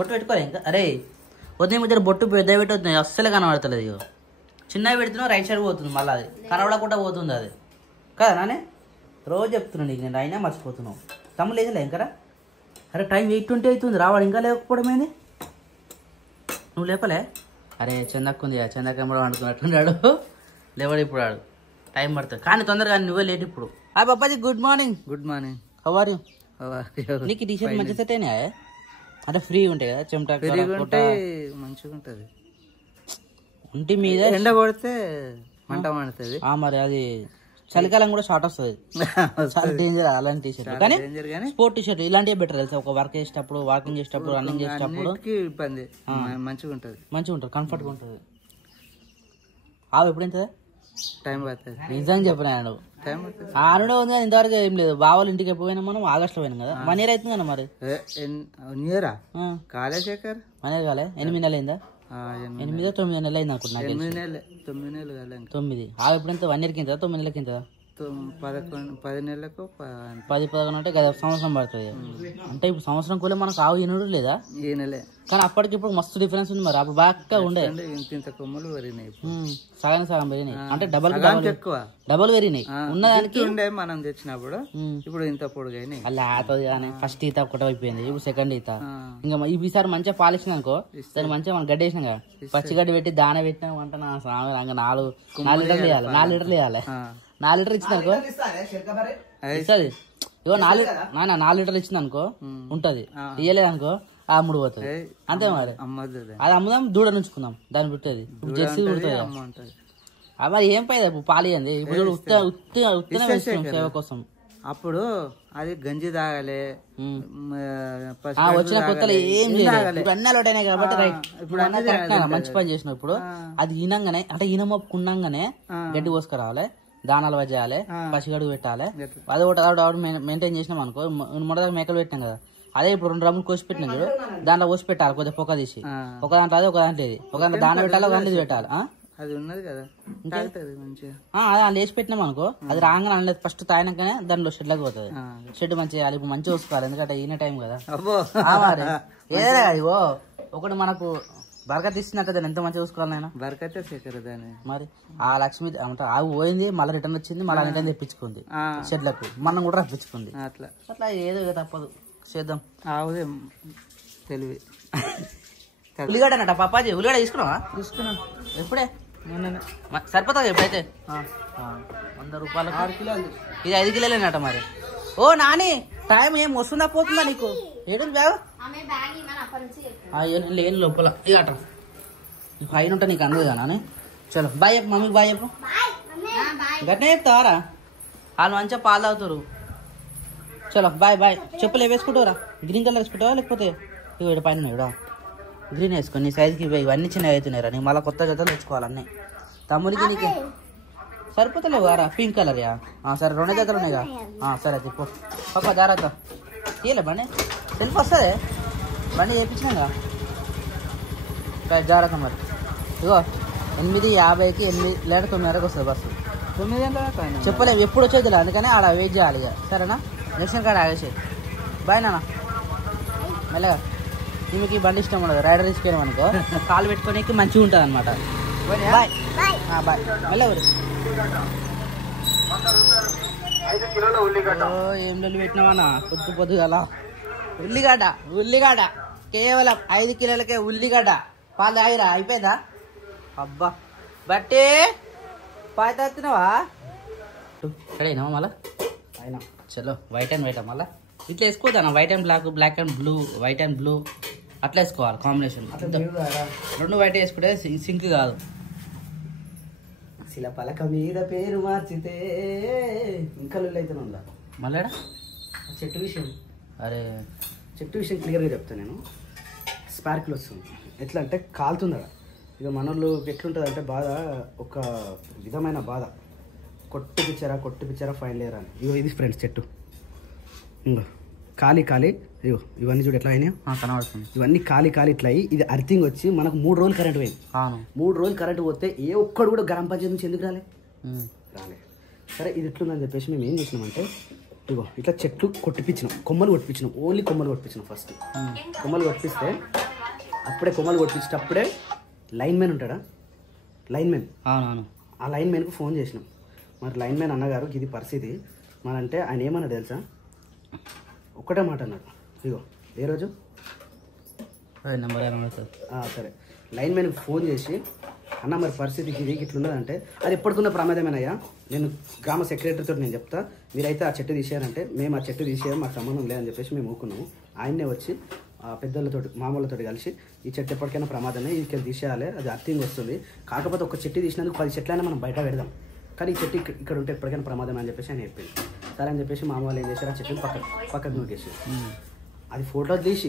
బొట్టు పెట్టుకోలే ఇంకా. అరే ఉదయం ఇద్దరు బొట్టు పెద్ద పెట్టవుతుంది, అస్సలే కనబడతలేదు. ఇక చిన్నవి పెడుతున్నావు రైట్ సైడ్ పోతుంది, మళ్ళీ అది కనబడకుండా పోతుంది అది కదా. నానే రోజు చెప్తున్నాను నీకు, నేను అయినా మర్చిపోతున్నావు. తమ్ముడు లేదులే ఇంకా. అరే టైం 8:20 అవుతుంది, రావాడు ఇంకా లేకపోవడం ఏంది? నువ్వు లేపలే? అరే చందక్క ఉంది, చందక్క కూడా అనుకున్నట్టున్నాడు, లేవాడు ఇప్పుడు ఆడు. టైం పడుతుంది కానీ తొందరగా, నువ్వే లేట్ ఇప్పుడు. Hi Babaji, good morning. Good morning. How are you? నీకు టీ షర్ట్ మంచి సెట్ అయినా అంటే ఫ్రీ ఉంటాయి కదా, చెమట మంచిగా ఉంటుంది. ఒంటి మీద ఎండ కొడితే మంట మండుతుంది. మరి అది చలికాలం కూడా షార్ట్ వస్తుంది, చాలా డేంజర్ అలాంటి టీ షర్ట్. కానీ స్పోర్ట్ టీ షర్ట్ ఇలాంటివి బెటర్ తెలుసా, ఒక వర్క్ చేసేటప్పుడు, వాకింగ్ చేసేటప్పుడు, రన్నింగ్ చేసేటప్పుడు ఇబ్బంది మంచిగా ఉంటుంది, కంఫర్ట్గా ఉంటుంది. ఆవు ఎప్పుడు ఎంత టైం పడుతుంది? నిజంగా చెప్పినా నువ్వు ఆనుడే ఉంది కానీ ఇంతవరకు ఏం లేదు. బావాళ్ళ ఇంటికి ఎప్పుడు పోయినా మనం? ఆగస్ట్లో పోయినాం కదా, 1 year అవుతుంది కదా. మరి కాలే శేఖర్ 1 year కాలే, 8 నెలలు అయిందా? 8-9 నెలలు అయింది అనుకుంటున్నా. 9 నెలలు కాలే. 9. ఆవు ఎప్పుడెంత 1 year కింద 9 నెలల కింద? 10 నెలలకు 10-11 అంటే కదా సంవత్సరం పడుతుంది. అంటే ఇప్పుడు సంవత్సరం కూడా మనకు ఆవు ఈనుడు లేదా? ఈనలే. కానీ అప్పటికి ఇప్పుడు మస్తు డిఫరెన్స్ ఉంది. మరి అప్పుడు బాగా ఉండే, ఇంత కొమ్మలు పెరిగినాయి, సగం పెరిగినాయి. అంటే డబల్ పెరిగినాయి ఉన్నదానికి ఉండే మనం తెచ్చినప్పుడు. ఇప్పుడు ఇంత పొడుగైనాయి. అలా ఆతది కానీ ఫస్ట్ ఈత ఒకటే అయిపోయింది, ఇప్పుడు సెకండ్ ఈత. ఇంకా ఈసారి మంచిగా పాలిచ్చినా అనుకో, దాన్ని మంచిగా మనం గడ్డేసినాం కదా, పచ్చిగడ్డి పెట్టి దాన పెట్టినా అంటే నా స్వామి 4 లీటర్లు వేయాలి. 4 లీటర్లు వేయాలి. 4 లీటర్ ఇచ్చింది అనుకో ఇస్తుంది. ఇగో 4 లీటర్లు ఇచ్చింది అనుకో ఉంటది, ఇయ్యలేదు అనుకో ఆ అమ్ముడు పోతుంది. అంతే మరి, అది అమ్ముదాం, దూడ నుంచుకుందాం, దాన్ని పుట్టేది జెర్సీ పుడుతుంది. మరి ఏం పైదా పాలు ఇవ్వండి. ఇప్పుడు ఉత్తనే వేస్తున్నాం సేవ కోసం. అప్పుడు అది గంజి తాగాలి, వచ్చిన కొత్తలో ఏం లేదు. ఇప్పుడు అన్నీ అలవాటు అయినాయి కాబట్టి రైట్. ఇప్పుడు మంచి పని చేసినావు. ఇప్పుడు అది ఈనంగానే అంటే ఈనమొప్పుకున్నాగానే గడ్డి పోసుకురావాలి, దానాలు చేయాలి, పసిగడుగు పెట్టాలి. అది ఒకటి మెయింటైన్ చేసినాం అనుకో. మొదటి మేకలు పెట్టినాం కదా, అదే ఇప్పుడు 2 డ్రమ్ములు కోసి పెట్టినాం చూడు, దాంట్లో కోసి పెట్టాలి కొద్దిగా పొక్క తీసి. ఒక దాంట్లో అది, ఒక దాంట్లో ఇది, ఒక దాంట్లో దాన పెట్టాలి, ఒక దాంట్లో ఇది పెట్టాలి. అది ఉన్నది కదా అదే లేచి పెట్టినాం అనుకో, అది రాగానే అనలేదు. ఫస్ట్ తాగినాకనే దానిలో షెడ్లకు పోతుంది. షెడ్ మంచిగా చేయాలి, ఇప్పుడు మంచిగా చూసుకోవాలి, ఎందుకంటే ఈయన టైం కదా. మరి ఏదైనా ఇవో ఒకటి మనకు బరకత్ ఇస్తున్నట్టు దాన్ని ఎంత మంచిగా చూసుకోవాలి నాయన. బరకతే శేఖర్ దాన్ని. మరి ఆ లక్ష్మి అంటే ఆవు పోయింది, మళ్ళీ రిటర్న్ వచ్చింది, మళ్ళీ రిటర్న్ తెప్పించుకుంది షెడ్లకు, మనం కూడా రప్పించుకుంది. అట్లా ఏదో తప్పదు, చేద్దాం. ఆవుదే తెలివి. ఉల్లిగడ్డ అన్నట పాపాజీ, ఉల్లిగడ్డ తీసుకున్నావా? తీసుకున్నాం. ఎప్పుడే? సరిపోతుంది ఎప్పుడైతే? 100 రూపాయలు 6 కిలోలు. ఇది 5 కిలోలేనట. మరి ఓ నాని, టైం ఏం వస్తుందా పోతుందా నీకు? ఏడు బ్యాగ్ లేని లోపల ఇక అట పైన ఉంటా, నీకు అందదు నాని. చలో బాయ్ చెప్పు మమ్మీకి, బాయ్ చెప్పు. గట్నే చెప్తావారా? వాళ్ళు మంచిగా పాలు తాగుతారు. చలో బాయ్ బాయ్. చెప్పులు వేసుకుంటావురా? గ్రీన్ కలర్ వేసుకుంటావా లేకపోతే ఇవి పైన ఇవిడా గ్రీన్ వేసుకొని నీ సైజుకి ఇవన్నీ చిన్నవి అవుతున్నాయిరా. నీకు మళ్ళీ కొత్త జతలు తెచ్చుకోవాలి అన్నీ. తమ్ముడికి నీకు సరిపోతలేవు కారా? Pink colour yeah? సరే 2 జతలు ఉన్నాయిగా. సరే చెప్పు పాప, జాగ్రత్త తీయలే బండి, సెల్ఫ్ వస్తుంది బండి చేయించినాగా. జాగ్రత్త. మరి ఇగో 8:50కి 8 లేదా 9 వరకు వస్తుంది బస్సు. 9 గంటల చెప్పలేము ఎప్పుడు వచ్చేది, అందుకని ఆడ వెయిట్ చేయాలి ఇక. సరేనా? నెక్స్ట్ కాడ ఆగేసేది. బాయ్ నాన్న, మెల్లగా. ఈమెకి బండి ఇష్టం ఉండదు, రైడర్ తీసుకెళ్ళాం అనుకో కాలు పెట్టుకోనికి మంచిగా ఉంటుంది అనమాట. Bye bye. మెల్లగా ఏం డొల్లి పెట్టినావన్నా పొద్దుగల. ఉల్లిగడ్డ కేవలం 5 కిలోలకే ఉల్లిగడ్డ. పాలు తాగిరా? అయిపోయిందా? అబ్బా బట్టే పాయ తాగుతున్నావా? ఇక్కడైనా మళ్ళా అయినా. చలో వైట్ అండ్ వైట్ మళ్ళా ఇట్లా వేసుకోవద్దా? White and black, black and blue, white and blue అట్లా వేసుకోవాలి కాంబినేషన్. 2 వైట్ వేసుకుంటే సింక్ కాదు. శిల పలక మీద పేరు మార్చితే ఇంకా అయితే మళ్ళా చెట్టు విషయం. అరే చెట్టు విషయం క్లియర్గా చెప్తాను నేను. స్పార్కిల్ వస్తుంది, ఎట్లా అంటే కాలుతుందా. ఇక మనోళ్ళు ఎట్లుంటుంది అంటే బాధ, ఒక విధమైన బాధ. కొట్టిపిచ్చారా ఫైన్ లేరా అని. ఇగో ఇది ఫ్రెండ్స్ చెట్టు, ఇంకో ఖాళీ ఇగో ఇవన్నీ చూడు ఎట్లా అయినాయి కనబడుతుంది. ఇవన్నీ ఖాళీ ఇట్లా అయ్యి ఇది అర్థింగ్ వచ్చి మనకు 3 రోజులు కరెంట్ పోయింది. 3 రోజులు కరెంట్ పోతే ఏ ఒక్కడు కూడా గ్రామ పంచాయతీ నుంచి ఎందుకు రాలే. సరే ఇది ఎట్లుందని చెప్పేసి మేము ఏం చేసినామంటే ఇగో ఇట్లా చెట్లు కొట్టిపించినాం, కొమ్మలు కొట్టిపించినాం, ఓన్లీ కొమ్మలు కొట్టిపించినాం. ఫస్ట్ కొమ్మలు కొట్టిస్తే అప్పుడే కొమ్మలు కొట్టించేటప్పుడే లైన్ మ్యాన్ ఉంటాడా, లైన్ మ్యాన్, అవునవును, ఆ లైన్ మ్యాన్కు ఫోన్ చేసినాం. మరి లైన్ మ్యాన్ అన్నగారు ఇది పరిస్థితి మనంటే ఆయన ఏమన్నా తెలుసా, ఒక్కటే మాట అన్నాడు. ఇగో ఏ రోజు నెంబర్ సరే లైన్ మ్యాన్కి ఫోన్ చేసి అన్న మరి పరిస్థితికి ఇది ఇట్లున్నదంటే అది ఎప్పటికున్న ప్రమాదమేనయ్యా, నేను గ్రామ సెక్రటరీతో నేను చెప్తా, మీరైతే ఆ చెట్టు తీసేయాలంటే మేము ఆ చెట్టు తీసేయాలి మాకు సంబంధం లేదని చెప్పేసి మేము ఊకున్నాము. ఆయన్నే వచ్చి పెద్దలతోటి మామూలతో కలిసి ఈ చెట్టు ఎప్పటికైనా ప్రమాదమే, ఇది తీసేయాలి, అది అర్థంగా వస్తుంది, కాకపోతే ఒక చెట్టు తీసినందుకు 10 చెట్లైనా మనం బయట పెడదాం, కానీ ఈ చెట్టు ఇక్కడ ఉంటే ఎప్పటికైనా ప్రమాదం అని చెప్పేసి ఆయన చెప్పింది. సరే అని చెప్పేసి మా వాళ్ళు ఏం చేశారు, ఆ చెట్టుని పక్కకు నూకేసి అది ఫోటోలు తీసి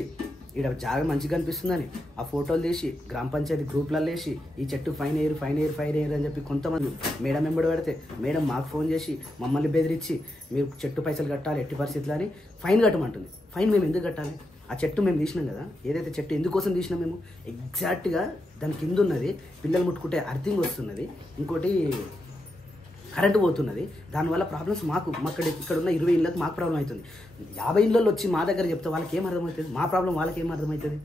ఇక్కడ జాగా మంచిగా అనిపిస్తుందని ఆ ఫోటోలు తీసి గ్రామ పంచాయతీ గ్రూప్లలో వేసి ఈ చెట్టు ఫైన్ ఎయిర్ అని చెప్పి కొంతమంది మేడం వెంబడి పెడితే మేడం మాకు ఫోన్ చేసి మమ్మల్ని బెదిరించి మీరు చెట్టు పైసలు కట్టాలి ఎట్టి పరిస్థితులు అని ఫైన్ కట్టమంటుంది. ఫైన్ మేము ఎందుకు కట్టాలి, ఆ చెట్టు మేము తీసినాం కదా, ఏదైతే చెట్టు ఎందుకోసం తీసినాం మేము ఎగ్జాక్ట్గా దాని కింద ఉన్నది పిల్లలు ముట్టుకుంటే అర్థింగ్ వస్తున్నది, ఇంకోటి కరెంటు పోతున్నది, దానివల్ల ప్రాబ్లమ్స్ మాకు ఇక్కడ ఉన్న 20 ఇళ్ళకి మాకు ప్రాబ్లం అవుతుంది. 50 ఇళ్ళల్లో వచ్చి మా దగ్గర చెప్తే వాళ్ళకి ఏం అర్థమవుతుంది, మా ప్రాబ్లం వాళ్ళకి ఏం అర్థమవుతుంది.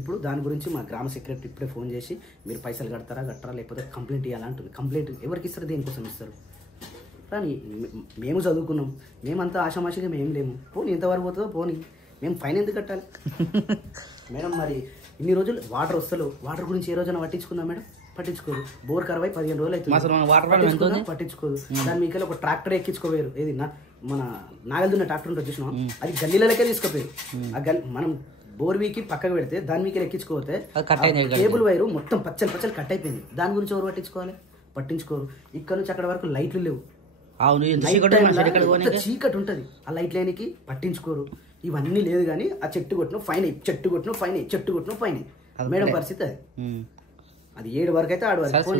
ఇప్పుడు దాని గురించి మా గ్రామ సెక్రటరీ ఇప్పుడే ఫోన్ చేసి మీరు పైసలు కడతారా లేకపోతే కంప్లైంట్ ఇవ్వాలంటుంది. కంప్లైంట్ ఎవరికి ఇస్తారు, దేనికోసం ఇస్తారు? కానీ మేము చదువుకున్నాం, మేమంతా ఆషామాషిగా మేము లేము, పోనీ ఎంతవరకు పోతుందో పోనీ, మేము ఫైన్ ఎందుకు కట్టాలి మేడం? మరి ఇన్ని రోజులు వాటర్ వస్తలేవు, వాటర్ గురించి ఏ రోజైనా పట్టించుకుందాం మేడం? పట్టించుకోదు. బోర్ కరవై 15 రోజులు అవుతుంది, పట్టించుకోదు. దాని మీకు ఒక ట్రాక్టర్ ఎక్కించుకోవేరు, ఏది మన నాగలున్న ట్రాక్టర్ ఉంటుంది చూసినా, అది గల్లీలకే తీసుకుపోయారు. ఆ మనం బోర్ వీకి పక్కకు పెడితే దాని మీకు ఎక్కించుకోతే కేబుల్ వైరు మొత్తం పచ్చలు కట్ అయిపోయింది. దాని గురించి ఎవరు పట్టించుకోరు. ఇక్కడ నుంచి అక్కడ వరకు లైట్లు లేవు, చీకటి ఉంటుంది, ఆ లైట్ లేనికి పట్టించుకోరు. ఇవన్నీ లేదు కానీ ఆ చెట్టు కొట్టిన ఫైన్ మేడం పరిస్థితి అది 7 వరకు అయితే 6 వరకు,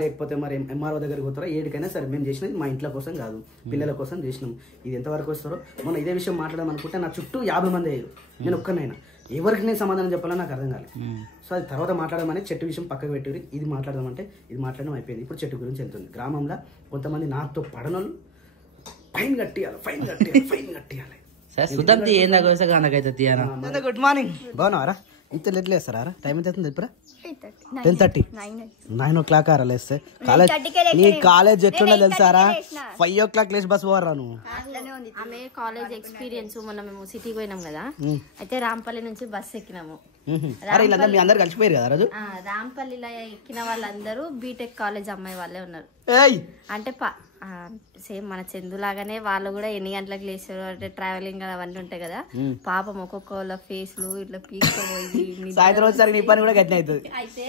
లేకపోతే మరి ఎంఆర్ఓ దగ్గరికి పోతారా, 7కైనా సరే మేము చేసినది మా ఇంట్లో కోసం కాదు, పిల్లల కోసం చేసినాం. ఇది ఎంతవరకు వస్తారో మొన్న ఇదే విషయం మాట్లాడడం అనుకుంటే నా చుట్టూ 50 మంది అయ్యారు, నేను ఒక్కనైనా ఎవరికి నేను సమాధానం చెప్పాలని నాకు అర్థం కాలేదు. సో అది తర్వాత మాట్లాడమని చెట్టు విషయం పక్కకు పెట్టి ఇది మాట్లాడదామంటే ఇది మాట్లాడడం అయిపోయింది. ఇప్పుడు చెట్టు గురించి వెళ్తుంది. గ్రామంలో కొంతమంది నాతో పడనలు ఫైన్ కట్టియాలి. గుడ్ మార్నింగ్, బాగున్నావారా? ఇంత లేట్ లేస్తారా? టైం ఎంత అవుతుంది ఇప్పుడు? 10:30, 9 o'clock ఆరా లేస్తే? నీ కాలేజ్ ఎట్లుందో తెలుసారా? 5 o'clock లేచి బస్ పోవారా నువ్వు? ఆమె కాలేజ్ ఎక్స్పీరియన్స్ మొన్న మేము సిటీకి పోయినాం కదా, అయితే రాంపల్లి నుంచి బస్ ఎక్కినాము. మీ అందరు కలిసిపోయారు కదా రోజు? రాంపల్లిలో ఎక్కిన వాళ్ళందరూ బీటెక్ కాలేజ్ అమ్మాయి వాళ్ళే ఉన్నారు. అంటే సేమ్ మన చందు లాగానే వాళ్ళు కూడా ఎన్ని గంటలకు లేచారు అంటే ట్రావెలింగ్ అవన్నీ ఉంటాయి కదా, పాపం ఒక్కొక్క ఫేస్లు ఇట్లా పీక్కపోయి అయితే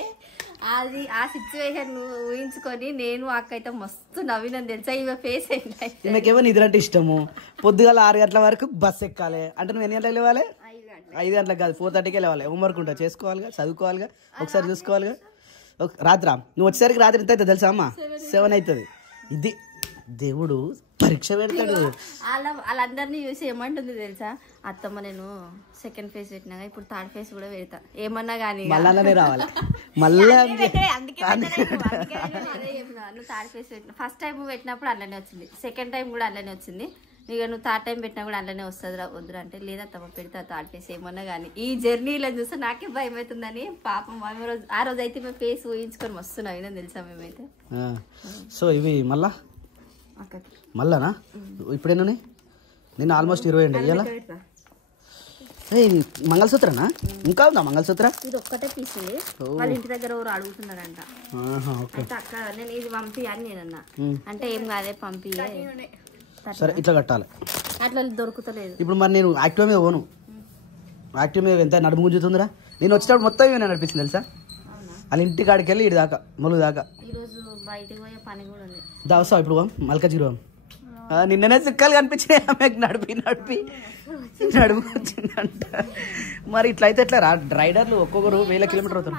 అది ఆ సిచ్యువేషన్ ఊహించుకొని నేను అక్కయితే మస్తు నవ్వినని తెలుసా. ఇవ ఫేస్ ఏంటో నిద్ర అంటే ఇష్టము. పొద్దుగాల 6 గంటల వరకు బస్ ఎక్కాలి అంటే నువ్వు ఎన్ని గంటలకు లేవాలి? 5 గంటలకు కాదు, 4:30కే లేవాలి. హోంవర్క్ ఉంటా చేసుకోవాలిగా, చదువుకోవాలిగా, ఒకసారి చూసుకోవాలిగా. రాత్రా నువ్వు వచ్చేసరికి రాత్రి ఎంత అవుతుంది తెలుసా అమ్మ? 7 అవుతుంది. ఇది దేవుడు పరీక్ష పెడతాడు. వాళ్ళందరినీ చూసి ఏమంటుంది తెలుసా, అత్తమ్మ నేను సెకండ్ ఫేజ్ పెట్టినా ఇప్పుడు థర్డ్ ఫేజ్ కూడా పెడతా, ఏమన్నా కానీ మళ్ళీ రావాలి. మళ్ళీ నువ్వు థర్డ్ ఫేజ్ పెట్టిన ఫస్ట్ టైం పెట్టినప్పుడు అందులోనే వచ్చింది, సెకండ్ టైం కూడా అందులోనే వచ్చింది, ఇక నువ్వు థర్డ్ టైం పెట్టినా కూడా అందులోనే వస్తుంది వద్దురా అంటే లేదా తమ పెడతా థర్డ్ ఫేస్ ఏమన్నా కానీ. ఈ జర్నీలో చూస్తే నాకే భయం అవుతుందని పాపం ఆ రోజు అయితే మేము ఫేస్ ఊహించుకొని వస్తున్నాం అయినా తెలుసా మేమైతే. సో ఇవి మళ్ళానా ఇప్పుడేనా? నేను ఆల్మోస్ట్ 20 అండి. ఇలా మంగళసూత్రనా? ఇంకా ఉందా మంగళసూత్ర? ఇది ఒక్కటే పీస్ వాళ్ళ ఇంటి దగ్గర ఎవరు అడుగుతున్నారంట. అక్క నేను ఇది పంపి అని నేనన్నా అంటే ఏం కాదే పంపి. సరే ఇట్లా కట్టాలి, అట్లా దొరుకుతలేదు. ఇప్పుడు మరి నేను యాక్టివ్ మీద పోను, యాక్టివ్ మీద ఎంత నడుము గుంజుతుందిరా. నేను వచ్చినప్పుడు మొత్తం ఇవన్నీ నడిపిస్తుంది తెలుసా, వాళ్ళ ఇంటి కాడికి వెళ్ళి ఇటు దాకా ములుగు దాకా. ఈరోజు బయటకు పోయే పని కూడా ఉంది. దావసా ఇప్పుడు మల్కజిరు నిన్ననే చిక్కలు కనిపించినాయి ఆమెకు నడిపి నడుము వచ్చిందంట. మరి ఇట్లయితే ఎట్లా రైడర్లు ఒక్కొక్కరు 1000 కిలోమీటర్ అవుతారు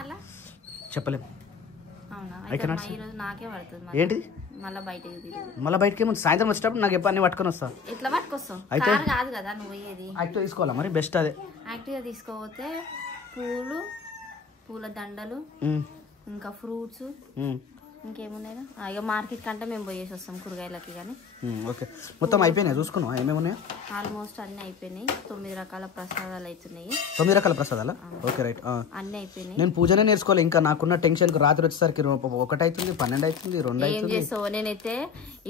చెప్పలేము. ఏంటి మళ్ళీ బయటకి ఏమో సాయంత్రం వచ్చేటప్పుడు నాకు ఎప్పుడు అన్ని పట్టుకొని వస్తా. ఎట్లా పట్టుకొస్తావు? అయితే కాదు కదా నువ్వు యాక్టివ్ తీసుకోవాలా మరి? బెస్ట్ అదే యాక్టివ్గా తీసుకోపోతే పూల దండలు ఇంకా ఫ్రూట్స్ ఇంకేమున్నాయి ఇక మార్కెట్ కంటే మేము పోయేసి వస్తాం కూరగాయలకి కానీ. ఓకే, మొత్తం అయిపోయినాయి చూసుకున్నాం ఏమేమి ఉన్నాయో. ఆల్మోస్ట్ అన్ని అయిపోయినాయి. 9 రకాల ప్రసాదాలు అవుతున్నాయి. 9 రకాల ప్రసాదాలా? Okay right. అన్ని అయిపోయినాయి. నేను పూజనే నేర్చుకోవాలి ఇంకా. నాకున్న టెన్షన్ రాత్రి వచ్చేసరికి 1 అవుతుంది, 12 అవుతుంది, 2 ఏం చేస్తావు? నేనైతే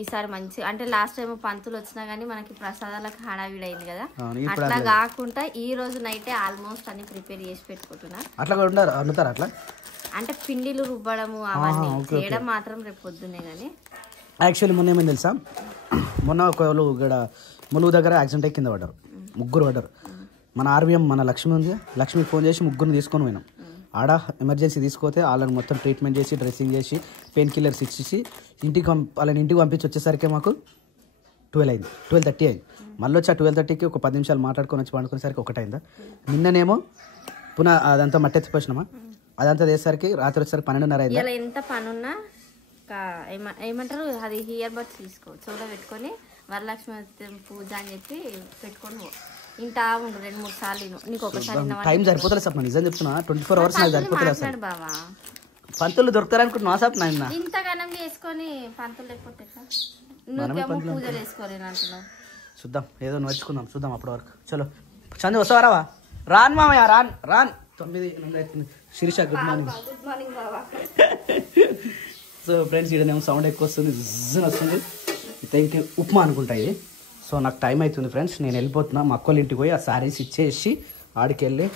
ఈసారి మంచి అంటే లాస్ట్ టైం పంతులు వచ్చినా గానీ మనకి ప్రసాదాలకు హడావిడి అయింది కదా, అట్లా కాకుండా ఈ రోజు నైటే ఆల్మోస్ట్ అన్ని ప్రిపేర్ చేసి పెట్టుకుంటున్నా. అట్లా కూడా వండుతారా అట్లా? అంటే పిండిలు రుబ్బడము అవన్నీ చేయడం మాత్రం రేపు పొద్దునే. కానీ యాక్చువల్లీ మొన్న ఏమైంది తెలుసా, మొన్న ఒకళ్ళు ఇక్కడ ములుగు దగ్గర యాక్సిడెంట్ అయ్యి కింద పడ్డారు, 3 పడ్డారు. మన ఆర్వీఎం మన లక్ష్మి ఉంది, లక్ష్మికి ఫోన్ చేసి 3 తీసుకొని పోయినాం. ఆడ ఎమర్జెన్సీ తీసుకొతే వాళ్ళని మొత్తం ట్రీట్మెంట్ చేసి డ్రెస్సింగ్ చేసి పెయిన్ కిల్లర్స్ ఇచ్చేసి వాళ్ళని ఇంటికి పంపించి వచ్చేసరికి మాకు 12 అయింది, 12:30 అయింది. మళ్ళీ వచ్చి ఆ 12:30కి ఒక 10 నిమిషాలు మాట్లాడుకొని వచ్చి పండుకునేసరికి 1 అయిందా. నిన్ననేమో పునః అదంతా మట్టెత్తిపోసినామా, అదంతా చేసేసరికి రాత్రి వచ్చేసరికి 12:30 అయింది. ఇలా ఎంత పనున్నా ఏమంటారు అది ఇయర్ బడ్స్ తీసుకో చూడ పెట్టుకొని వరలక్ష్మి పూజ అని చెప్పి పెట్టుకొని ఇంటా ఉండు 2-3 సార్లు. నీకు ఒకసారి టైం సరిపోతుంది సార్, నిజం చెప్తున్నా. 24 hours నాకు సరిపోతుంది సార్. బావా పంతులు దొరుకుతారనుకుంటున్నా సార్ నాయన. ఇంతగానం చేసుకొని పంతులు లేకపోతే నువ్వేమో పూజలు వేసుకోలేను అంటున్నావు. చూద్దాం, ఏదో నేర్చుకుందాం, చూద్దాం అప్పటి వరకు. చలో చందు వస్తావా? రాన్ మామయ్య రాన్ 9 Sirisha good morning. Good morning బావా. సో ఫ్రెండ్స్ ఈడనేమో సౌండ్ ఎక్కువ వస్తుంది, జిజ్జన్ వస్తుంది. ఇంకే ఉప్మా అనుకుంటా ఇది. సో నాకు టైం అవుతుంది ఫ్రెండ్స్, నేను వెళ్ళిపోతున్నా. మా అక్కోళ్ళ ఇంటికి పోయి ఆ శారీస్ ఇచ్చేసి ఆడికి వెళ్ళి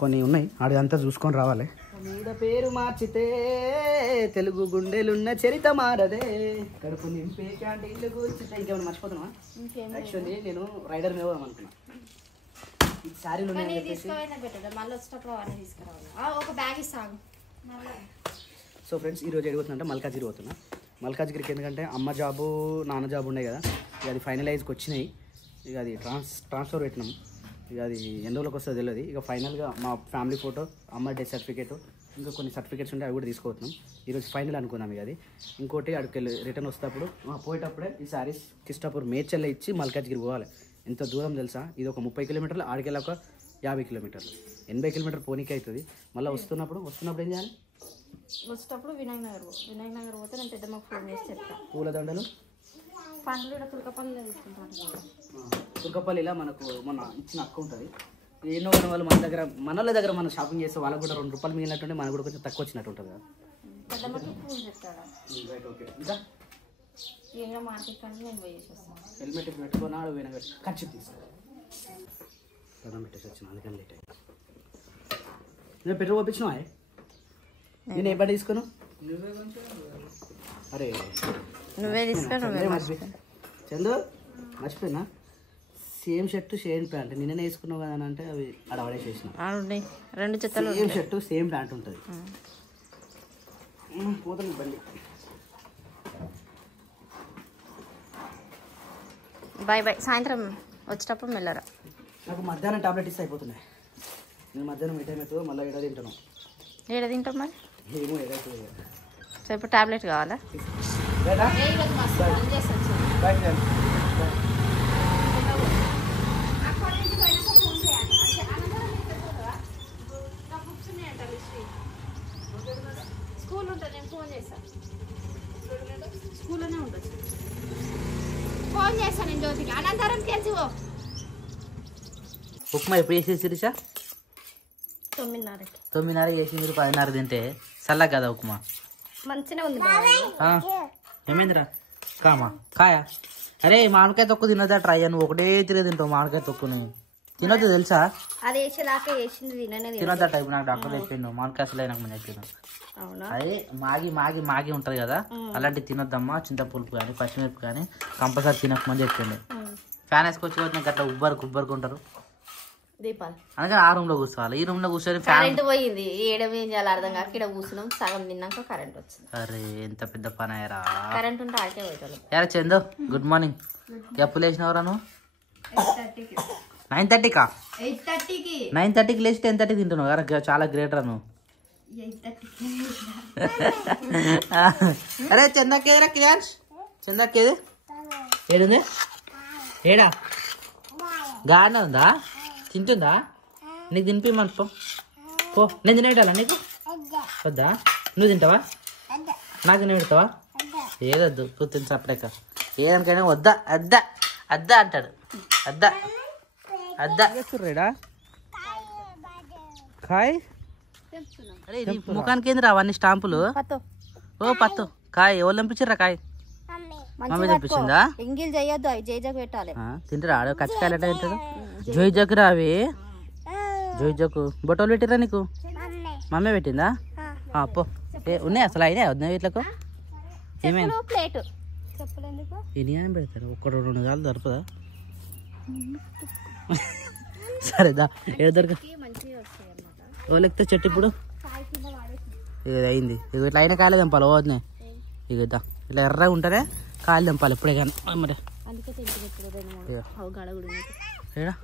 కొన్ని ఉన్నాయి ఆడిదంతా చూసుకొని రావాలి. మీద పేరు మార్చితే తెలుగు గుండెలున్న చరిత మారదే, కడుపు నింపే క్యాంటీన్లు కూర్చుంటే ఇంకేమైనా మర్చిపోతున్నా. యాక్చువల్లీ నేను రైడర్ మీద అనుకున్నా. ఈ శారీలు సో ఫ్రెండ్స్ ఈరోజు ఎడిపోతుందంటే మల్కాజ్గిరి పోతున్నా. మల్కాజ్గిరికి ఎందుకంటే అమ్మ జాబు నాన్న జాబు ఉన్నాయి కదా, ఇక అది ఫైనలైజ్కి వచ్చినాయి. ఇక అది ట్రాన్స్ఫర్ పెట్టినాం. ఇక అది ఎన్ని రోజులకు వస్తుందో తెలియదు. ఇక ఫైనల్గా మా ఫ్యామిలీ ఫోటో, అమ్మ డెత్ సర్టిఫికేట్, ఇంకా కొన్ని సర్టిఫికేట్స్ ఉంటే అవి కూడా తీసుకుపోతున్నాం. ఈరోజు ఫైనల్ అనుకున్నాం. ఇక అది ఇంకోటి అక్కడికి వెళ్ళి రిటర్న్ వస్తేప్పుడు పోయేటప్పుడే ఈ శారీస్ కిష్టాపూర్ మేడ్చల్లో ఇచ్చి మల్కాజ్గిరి పోవాలి. ఎంత దూరం తెలుసా, ఇది ఒక 30 కిలోమీటర్లు, ఆడికెళ్ళి ఒక 50 కిలోమీటర్లు, 80 కిలోమీటర్లు పోనీకి అవుతుంది. మళ్ళీ వస్తున్నప్పుడు ఏం చేయాలి? వచ్చేటప్పుడు వినాయక్ నగర్ పోతే నేను పెద్దమ్మకు ఫోన్ చేసి చెప్తాను. పూలదండలు పండ్లు కూడా తులకపల్లిలో తీసుకుంటాను. తులకపల్లిలో మనకు మొన్న ఇచ్చిన అక్క ఉంటుంది. ఎన్నో కొన్ని వాళ్ళు మన దగ్గర మనం షాపింగ్ చేస్తే వాళ్ళకు కూడా 2 రూపాయలు మిగిలినట్టుంటే మనకు కూడా కొంచెం తక్కువ వచ్చినట్టు ఉంటుంది కదా. పెద్దమ్మకి ఫోన్ చెప్తాడా? Right, okay. ఇంకా ఏమో మార్కెట్ కంటే నేను పోయేసి వస్తాను. హెల్మెట్ పెట్టుకున్నాడు, ఖర్చు తీసుకో. పెద్దమ్మ పెట్టేసి వచ్చిన, అందుకని లేట్ అయ్యింది. నేను పెట్రోల్ పంపించినా నేను ఏ బట్టి తీసుకున్నా? అరే నువ్వే తీసుకో. చందు మర్చిపోయినా, సేమ్ షర్టు సేమ్ ప్యాంట్ నిన్ననే వేసుకున్నావు కదా అని అంటే అవి అడవడేసేసిన. 2 జతలు సేమ్ షర్టు సేమ్ ప్యాంట్ ఉంటుంది. పోతుంది బండి. Bye bye. సాయంత్రం వచ్చేటప్పుడు మెల్లరా. నాకు మధ్యాహ్నం టాబ్లెట్ ఇస్తే అయిపోతున్నాయి. నేను మధ్యాహ్నం ఏ టైం అవుతుందో మళ్ళీ ఏడా తింటాను. ఏడా తింటాం మరి? ఏమో ఏదైతే. సో ఇప్పుడు టాబ్లెట్ కావాలా? స్కూల్ ఉంటుంది, నేను ఫోన్ చేస్తాను. స్కూల్లోనే ఉంటుంది. ఫోన్ చేస్తాను నేను జ్యోతికి. అనంతరం తెలిసి ఉప్మా ఎప్పుడు చేసేది శిరీష? 9:30 చేసి మీరు 10:30 తింటే చల్లగా కదా ఉప్మా. మంచిగా ఉంది. ఏమైందిరా? కాయా? అరే మామిడికాయ తొక్కు తినదా ట్రై అని ఒకటే తింటావు. మామిడికాయ తొక్కుని తినొద్దు తెలుసా? అది వేసేదాకా వేసింది తినొద్దా టైప్. నాకు డాక్టర్ చెప్పిండు మామిడికాయ అసలు నాకు చెప్పిన. అదే మాగి ఉంటది కదా, అలాంటివి తినొద్దమ్మా. చింతపులుపు కానీ పచ్చిమిరపు కానీ కంపల్సరీ తినకమని చెప్పిండు. ఫ్యాన్ వేసుకొచ్చి నాకు అట్లా ఉబ్బరికి ఉంటారు. అనగా ఆ రూమ్ లో కూర్చోవాలి. ఈ రూమ్ లో కూర్చొని కరెంట్ పోయింది. ఏం చేయాలి అర్థం కాక ఇక్కడ కూర్చున్నాం. సగం తిన్నాక కరెంట్ వచ్చింది. అరే ఎంత పెద్ద పని అయ్యారా. కరెంట్ ఉంటే ఆడికే పోయేటోళ్ళు. యారా చందు గుడ్ మార్నింగ్. ఎప్పుడు లేచినవరా నువ్వు? 9:30కా? 9:30కి లేచి 10:30 తింటున్నావు కదా, చాలా గ్రేట్ రా నువ్వు. అరే చందాకేదిరా క్లాన్స్? చందాకేది ఏడుంది? ఏడా గానే ఉందా? తింటుందా? నీకు తినిపిమనుకో పో. నేను తినేటాలా నీకు? వద్దా? నువ్వు తింటావా? నాకు నేను పెడతావా? ఏదొద్దు కూర్చొని సపరేక ఏదానికైనా వద్దా అద్దా అద్దా అంటాడు. అద్దా అద్దా రేడా కాయ్. అరే నీ ముఖానికి ఏందిరా అవన్నీ స్టాంపులు? ఓ పత్తు కాయ్ ఎవరు పంపించారా? కాయ్ మమ్మీ తెప్పించిందా? ఎంగిల్ చేయొద్దు, అవి జైజాకు పెట్టాలి. తింటారా? కచ్చికాయలు ఎట్లా తింటారు? జోయిజాకు రా అవి. జోయిజాకు బొట్టలు పెట్టిరా నీకు? మమ్మీ పెట్టిందా? పో. ఉన్నాయి అసలు అయినా వద్దా వీటికి? ఏమైంది? ప్లేట్ చెప్పలేందుకు ఎన్ని అని పెడతారు? ఒక్కడు 2 కాలు దొరకదా? సరేదా ఏదో దొరక ఓలెక్తే చెట్టు ఇప్పుడు ఇది అయింది. ఇక ఇట్లా అయినా కాయలు తెంపాలి. వద్దే ఇక ఇద్దా ఇట్లా ఎర్రగా ఉంటేనే కాయలు తెంపాలి ఎప్పుడే కానీ. మరి ఏడా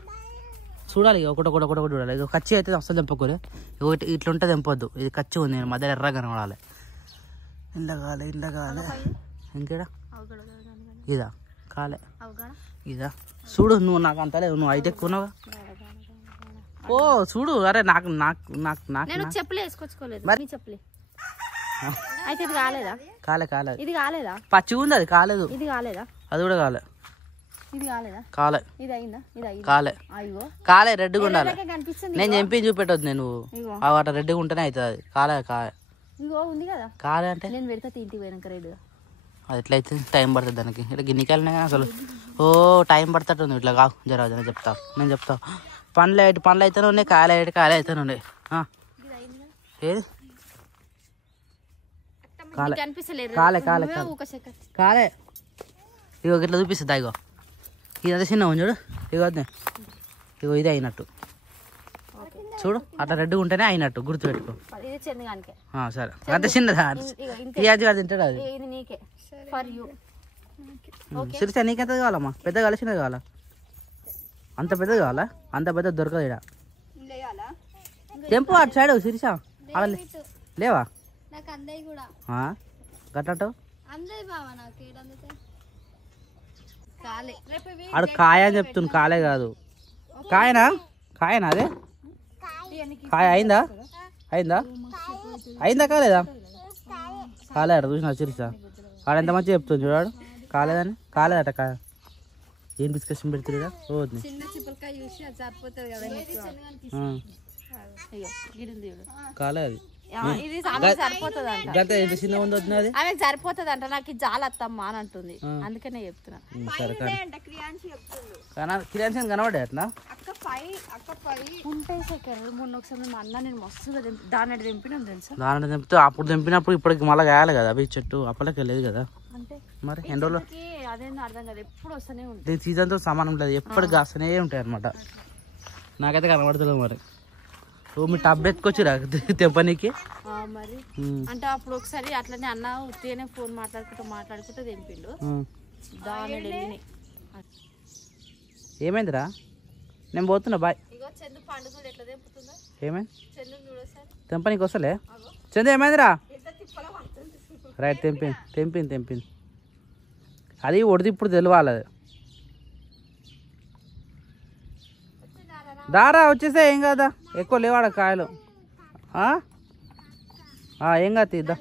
చూడాలి ఇక ఒకటి చూడాలి. ఇక కచ్చి అయితే అసలు తెంపకూడదు. ఒకటి ఇట్లా ఉంటే తెంపొద్దు. ఇది కచ్చి ఉంది మధ్యలో ఎర్రగా కనబడాలి. ఇంట్లో కాలే ఇంకేడా ఇదా కాలే ఇదా చూడు. నువ్వు నాకు అంత లేదు, నువ్వు అయితే ఎక్కువన్నావా? ఓ చూడు. అరే నాకు నాకు నాకు నాకు చెప్పులే వేసుకొచ్చుకోలేదు మరి చెప్పులే. అయితే ఇది కాలేదా? కాలేదు. ఇది కాలేదా? పచ్చి ఉంది అది కాలేదు. ఇది కాలేదా? అది కూడా కాలే. ఇది కాలేదా? కాలే. ఇది అయిందా? ఇది అయింది కాలే. అయ్యో కాలే రెడ్గా ఉండాలి. కనిపిస్తుంది. నేను చెంపి చూపెట్టొద్దు. నేను అట రెడ్గా ఉంటేనే అవుతుంది. అది కాలే ఇంకో ఉంది కదా కాలే అంటే నేను పెడతా తింటికి పోయినాక రెడ్గా. అది ఎట్లయితే టైం పడుతుంది దానికి. ఇట్లా గిన్నెకాయలు అసలు ఓ టైం పడుతుంది. ఇట్లా కావు జర చెప్తా నేను చెప్తా. పండ్లు అయితేనే ఉన్నాయి, కాయలు అయితేనే ఉన్నాయి. ఏది కాలే కాలే కాలే కాలే. ఇగో ఇట్లా చూపిస్తుందా? ఇగో ఇదంతా చిన్న ఉంది చూడు. ఇగో ఇది అయినట్టు చూడు. అట్లా రెడ్గా ఉంటేనే అయినట్టు గుర్తుపెట్టుకో. సరే అంత చిన్నదా? అది తింటాడు అది. సిరిసా నీకెంత కావాలమ్మా? పెద్ద కావాలా చిన్నది కావాలా? అంత పెద్దది కావాలా? అంత పెద్ద దొరకదు ఇక్కడ. టెంపు అటు సైడ్ సిరిసా అలా లేవా? గట్టు ఆడు కాయ అని చెప్తున్నా. కాలే కాదు. కాయనా అదే కాయ అయిందా కాలేదా? కాలే అట చూసిన సిరిసా ఆడ ఎంత మంచిగా చెప్తుంది చూడాడు. కాలేదని కాలేదట. కాయ ఏం డిస్కషన్ పెడుతున్నా? కాలే అది చిన్న ఉంది అది ఆమె సరిపోతుంది అంట. నాకు జాల అత్తమ్మా అని అంటుంది, అందుకనే చెప్తున్నా. సరే కిరాన్సీ కనబడే అట్లా ఉంటాయి సార్. మొన్న ఒకసారి మా అన్న నేను మస్తుగా దాని తెంపినాం తెలుసా? దాని తెంపితే అప్పుడు తెంపినప్పుడు ఇప్పటికి మళ్ళీ కాయాలి కదా అవి చెట్టు. అప్పటికే లేదు కదా అంటే మరి ఎన్ని రోజులు అదేందో అర్థం కదా. ఎప్పుడు వస్తూనే ఉంటుంది. దీని సీజన్తో సమానం లేదు. ఎప్పటికి కాస్తూనే ఉంటాయి అనమాట. నాకైతే కనబడతలేదు మరి. ఓ మీ టబ్ ఎత్తుకొచ్చిరా తెంపనీకి మరి. అంటే అప్పుడు ఒకసారి అట్లనే అన్న ఉత్తిగానే ఫోన్ మాట్లాడుకుంటూ తెంపిండు. దాని ఏమైందిరా? నేను పోతున్నా బాయ్. ఏమైంది? తెంపనీకి వస్తలే చందు. ఏమైందిరా? రైట్ తెంపింది. అది ఒడిది ఇప్పుడు తెలియాలి. అది దారా వచ్చేసే ఏం కాదా? ఎక్కువ లేవాడ కాయలు. ఏం కాదు తీద్దా.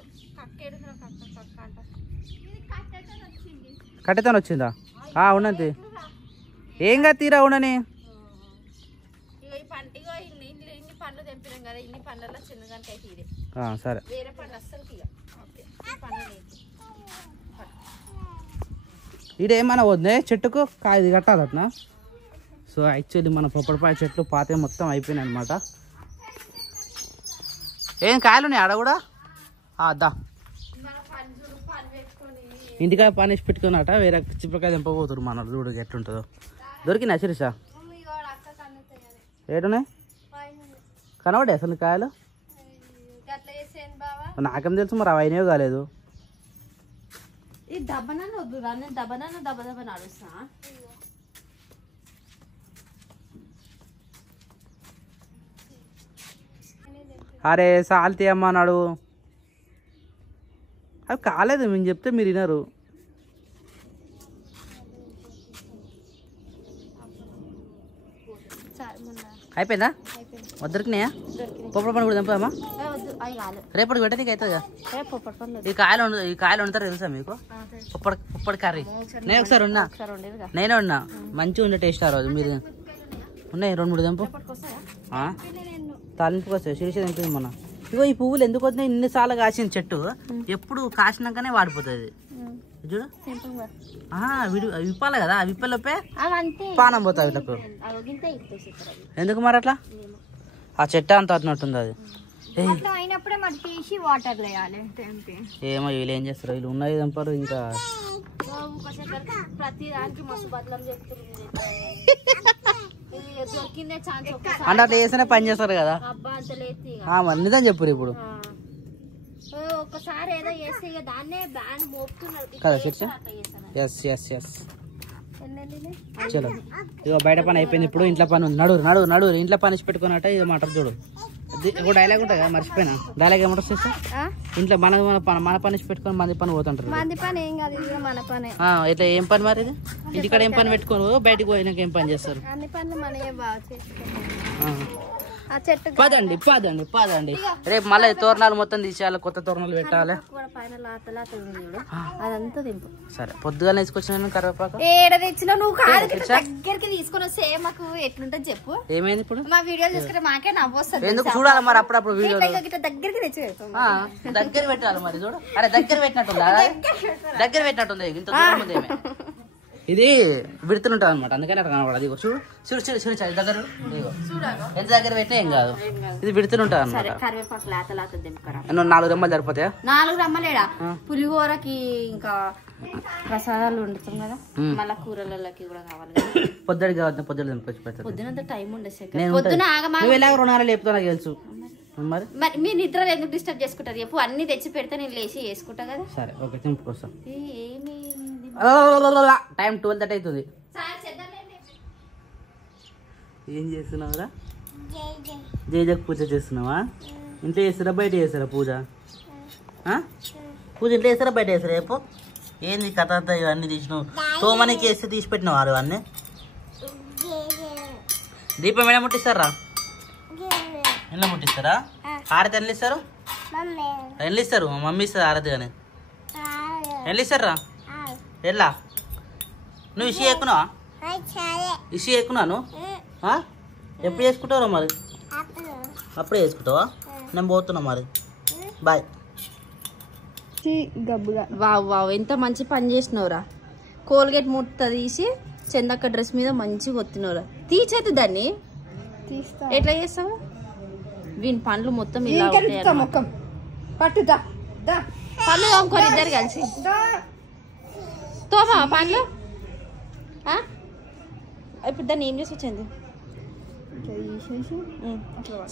కట్టెతోని వచ్చిందా? ఉన్నది ఏం కాదు తీరా ఉండని. సరే ఇదేమన్నా వద్దే చెట్టుకు కాయ కట్టాలట్నా? సో యాక్చువల్లీ మన పొప్పడిపాయ చెట్లు పాతే మొత్తం అయిపోయినాయి అనమాట. ఏం కాయలు ఉన్నాయి ఆడ కూడా? అద్దా ఇంటికాయ పని వేసి పెట్టుకున్నట వేరే చిప్పకాయ తెంపబోతున్నారు మన చూడు ఎట్లుంటుందో. దొరికినా సిరిసా? ఏడున్నాయి కనబడే అసలు కాయలు? నాకేం తెలుసు మరి. అవి అయినవి కాలేదు. అరే సాల్తీ అమ్మ అన్నాడు. అవి కాలేదు మేము చెప్తే మీరు వినరు. అయిపోయిందా? దొరికినాయా పొప్పడి పండు కూడా తెంపదమ్మా రేపటికి పెట్ట నీకు అవుతుందిగా ఈ కాయలు వండుతారు తెలుసా మీకు పొప్పడి కర్రీ నేను ఒకసారి ఉన్నా నేనే ఉన్నా మంచిగా ఉండే టేస్ట్ ఆ రోజు మీరు ఉన్నాయి 2-3 తెంపు తాలింపుకి వస్తాయి శిరీష తెంపింది మొన్న ఇగో ఈ పువ్వులు ఎందుకు వస్తున్నాయి ఇన్నిసార్లు కాసిన చెట్టు ఎప్పుడు కాసినాకనే వాడిపోతుంది చూడు విప్పాలి కదా విప్పలోపే పానం పోతుంది వీళ్ళకు ఎందుకు మరి అట్లా ఆ చెట్టు అంత అట్టినట్టుంది అది ఏమో వీళ్ళు ఏం చేస్తారు వీళ్ళు ఉన్నాయి చంపారు ఇంకా అంటే అట్లా చేస్తేనే పని చేస్తారు కదా మరి నిజం చెప్పు ఇప్పుడు కదా శిక్ష ఎస్ ఎస్ ఎస్ చలో ఇగో బయట పని అయిపోయింది ఇప్పుడు ఇంట్లో పని ఉంది నడు ఇంట్లో పని పెట్టుకున్నట్ట ఇది మాట్లాడు చూడు ఒక డైలాగ్ ఉంటుంది కదా మర్చిపోయినా డైలాగ్ ఏమంటారు సిస్టర్ ఇంట్లో మన పని పెట్టుకొని మంది పని పోతుంటారు ఇట్లా ఏం పని మరి ఇది ఇంటికాడ ఏం పని పెట్టుకోను బయటకు పోయినాక ఏం పని చేస్తారు పదండి రేపు మళ్ళీ తోరణాలు మొత్తం తీసేయాలి కొత్త తోరణాలు పెట్టాలి సరే పొద్దుగా తీసుకొచ్చిన కరివేపాకు దగ్గరికి తీసుకొని వస్తే మాకు ఎట్లుంటది చెప్పు ఏమైంది ఇప్పుడు మా వీడియోలు చూసుకుంటే మాకే నవ్వొస్తుంది ఎందుకు చూడాలి మరి అప్పుడప్పుడు వీడియో దగ్గరికి తెచ్చి దగ్గర పెట్టాలి మరి చూడు అరే దగ్గర పెట్టినట్టుంది ఇంత దూరం ఉంది ఇది విడుతుంటది అనమాట అందుకని అట్లా కనపడదు ఇగో చూడు దగ్గర ఎంత దగ్గర పెట్టినా ఏం కాదు ఇది విడుతుంటది అనమాట 4 రెమ్మలు సరిపోతాయా 4 రెమ్మలేడా పులిహోరకి ఇంకా ప్రసాదాలు వండుతాం కదా మళ్ళా కూరలకి కూడా కావాలి పొద్దుడికి కావాలి పొద్దున పొద్దునంత టైం ఉండదు నువ్వు ఎలాగ 2 నెలలు చెప్తా నాకు తెలుసు మరి మీ నిద్రలు ఎందుకు డిస్టర్బ్ చేసుకుంటారు చెప్పు అన్ని తెచ్చి పెడితే నేను లేచి వేసుకుంటా కదా సరే ఓకే తెంపుకొస్తాం టైం 12:30 అవుతుంది ఏం చేస్తున్నావురా జయజకు పూజ చేస్తున్నావా ఇంట్లో చేస్తారా బయట చేస్తారా పూజ ఇంట్లో చేస్తారా బయట చేస్తారా చెప్పు ఏంది కథ అంతా ఇవన్నీ తీసినావు తోమనికి వేస్తే తీసి పెట్టినావు వారు అన్నీ దీపం ఏమైనా ముట్టిస్తారా ఎట్లా ముట్టిస్తారా హారతి ఎన్ని ఇస్తారు ఎన్ని ఇస్తారు మమ్మీ ఇస్తారు హారతి కానీ ఎన్ని ఇస్తారా ఎట్లా నువ్వు ఇసి ఎక్కున్నావా ఇసి ఎక్కున్నాను ఎప్పుడు చేసుకుంటావు మరి అప్పుడే చేసుకుంటావా నేను పోతున్నా మరి బాయ్ వావ్ ఎంత మంచి పని చేసినవురా కోల్గేట్ ముట్ట తీసి చందక్క డ్రెస్ మీద మంచిగా కొత్తినవురా తీసేది దాన్ని ఎట్లా చేస్తావు వీని పండ్లు మొత్తం ఇలా పండ్లు తోముకొని ఇద్దరు కలిసి తోమా పండ్లు ఇప్పుడు దాన్ని ఏం చేసి వచ్చింది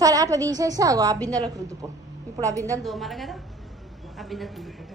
సరే అట్లా తీసేసి ఆ బిందెలకు రుద్దుపో ఇప్పుడు ఆ బిందెలు తోమాలి కదా ఆ బిందెలకు రుద్దుపో